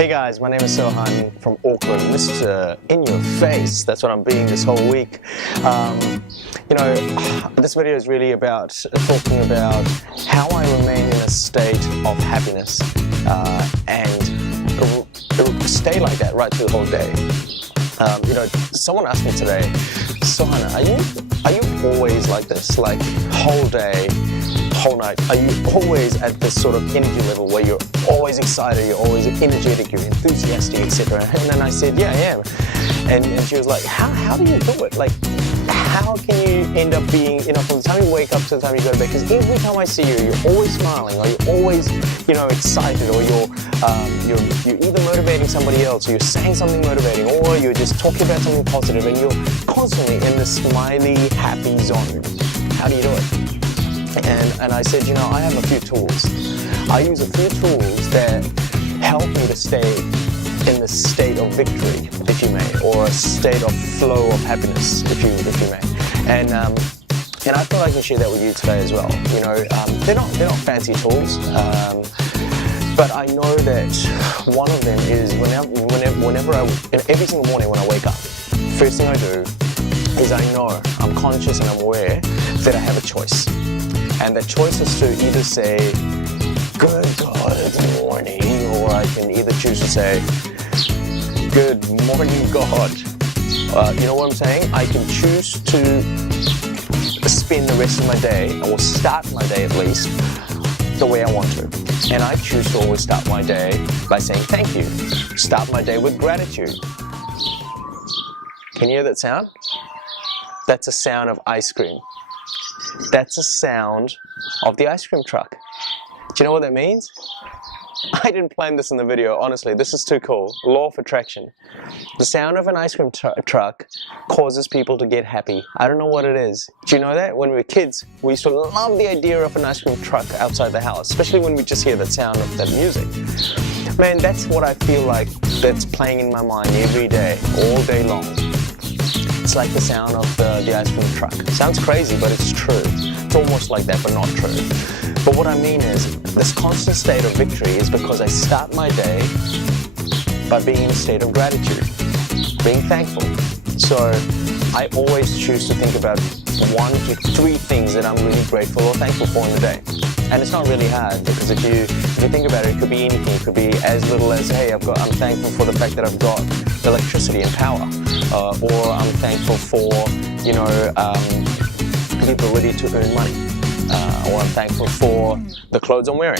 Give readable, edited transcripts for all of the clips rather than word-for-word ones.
Hey guys, my name is Sohan from Auckland, Mr. In Your Face. That's what I'm being this whole week. This video is really about talking about how I remain in a state of happiness and stay like that right through the whole day. Someone asked me today, Sohan, are you always like this, like whole day, whole night? Are you always at this sort of energy level where you're always excited, you're always energetic, you're enthusiastic, etc.? And then I said, yeah, I am. And she was like, how do you do it? Like, how can you end up being, from the time you wake up to the time you go to bed? Because every time I see you, you're always smiling, or you're always, excited, or you're either motivating somebody else, or you're saying something motivating, or you're just talking about something positive, and you're constantly in the smiley, happy zone. How do you do it? And I said, I have a few tools. I use a few tools that help me to stay in the state of victory, if you may, or a state of flow of happiness, if you may. And I thought I can share that with you today as well. They're not fancy tools, but I know that one of them is every single morning when I wake up, first thing I do is I'm conscious and I'm aware that I have a choice. And the choice is to either say, good morning, or I can either choose to say, good morning, God. You know what I'm saying? I can choose to spend the rest of my day, or start my day at least, the way I want to. And I choose to always start my day by saying thank you. Start my day with gratitude. Can you hear that sound? That's a sound of ice cream. That's the sound of the ice cream truck. Do you know what that means? I didn't plan this in the video, honestly. This is too cool. Law of attraction. The sound of an ice cream truck causes people to get happy. I don't know what it is. Do you know that? When we were kids, we used to love the idea of an ice cream truck outside the house, especially when we just hear that sound of that music. Man, that's what I feel like that's playing in my mind every day, all day long. It's like the sound of the ice cream truck. Sounds crazy, but it's true. It's almost like that, but not true. But what I mean is, this constant state of victory is because I start my day by being in a state of gratitude, being thankful. So I always choose to think about 1 to 3 things that I'm really grateful or thankful for in the day. And it's not really hard, because if you think about it, it could be anything. It could be as little as, hey, I'm thankful for the fact that I've got electricity and power, or I'm thankful for, the ability to earn money, or I'm thankful for the clothes I'm wearing.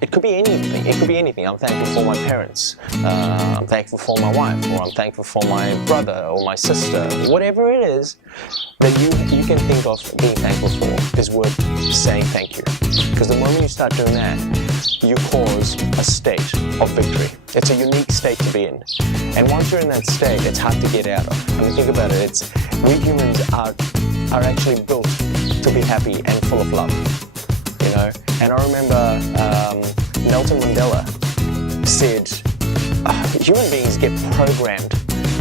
It could be anything. It could be anything. I'm thankful for my parents. I'm thankful for my wife, or I'm thankful for my brother or my sister. Whatever it is that you can think of being thankful for is worth saying thank you. Because the moment you start doing that, you cause a state of victory. It's a unique state to be in. And once you're in that state, it's hard to get out of. I mean, think about it. We humans are actually built to be happy and full of love. And I remember Nelson Mandela said, human beings get programmed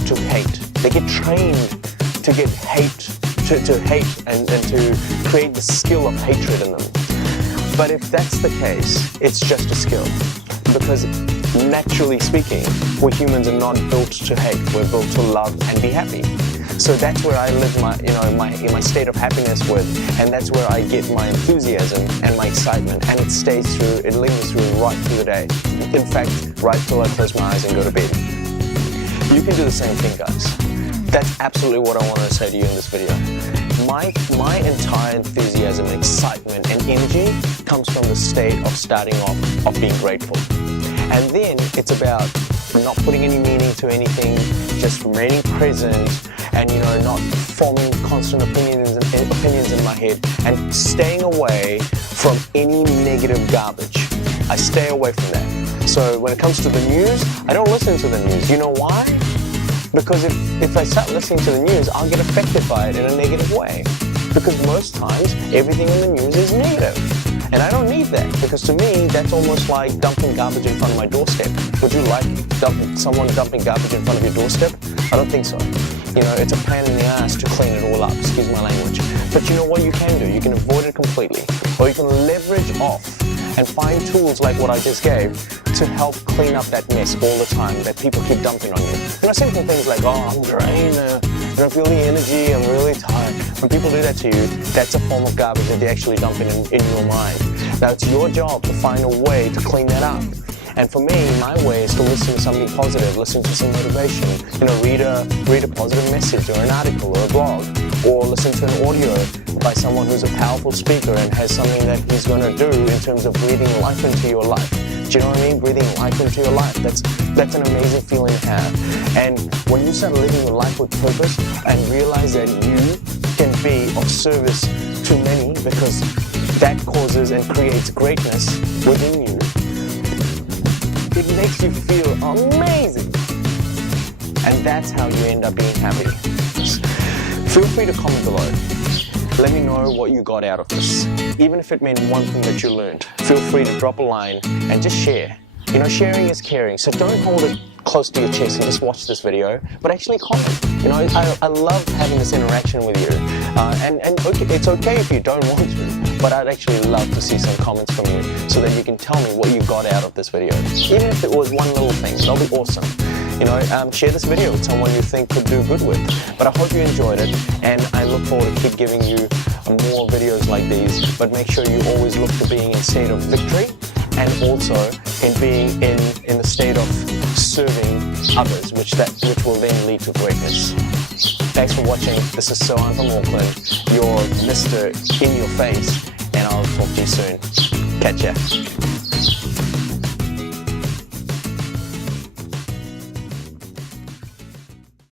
to hate. They get trained to get hate, to hate and to create the skill of hatred in them. But if that's the case, it's just a skill. Because naturally speaking, we humans are not built to hate. We're built to love and be happy. So that's where I live my state of happiness with, and that's where I get my enthusiasm and my excitement, and it lingers through right through the day. In fact, right till I close my eyes and go to bed. You can do the same thing, guys. That's absolutely what I wanted to say to you in this video. My entire enthusiasm, excitement, and energy comes from the state of starting off of being grateful. And then it's about not putting any meaning to anything, just remaining present, and not forming constant opinions in my head, and staying away from any negative garbage. I stay away from that. So when it comes to the news, I don't listen to the news. You know why? Because if I start listening to the news, I'll get affected by it in a negative way. Because most times, everything in the news is negative. And I don't need that, because to me, that's almost like dumping garbage in front of my doorstep. Would you like someone dumping garbage in front of your doorstep? I don't think so. It's a pain in the ass to clean it all up, excuse my language. But you know what you can do? You can avoid it completely. Or you can leverage off and find tools like what I just gave to help clean up that mess all the time that people keep dumping on you. You know, simple things like, oh, I'm drained, I don't feel the energy, I'm really tired. When people do that to you, that's a form of garbage that they're actually dumping in your mind. Now it's your job to find a way to clean that up. And for me, my way is to listen to something positive, listen to some motivation, you know, read a positive message or an article or a blog, or listen to an audio by someone who's a powerful speaker and has something that he's going to do in terms of breathing life into your life. Do you know what I mean? Breathing life into your life. That's an amazing feeling to have. And when you start living your life with purpose and realize that you can be of service to many, because that causes and creates greatness within you, it makes you feel amazing. And that's how you end up being happy. Feel free to comment below. Let me know what you got out of this. Even if it meant one thing that you learned, feel free to drop a line and just share. You know, sharing is caring, so don't hold it close to your chest and just watch this video, but actually comment. You know, I love having this interaction with you. And okay, it's okay if you don't want to, but I'd actually love to see some comments from you so that you can tell me what you got out of this video. Even if it was one little thing, that'll be awesome. You know, share this video with someone you think could do good with. But I hope you enjoyed it, and I look forward to keep giving you more videos like these. But make sure you always look to being in a state of victory, and also in being in the state of serving others, which will then lead to greatness. Thanks for watching. This is Sohan from Auckland, your Mr. In Your Face, and I'll talk to you soon. Catch ya.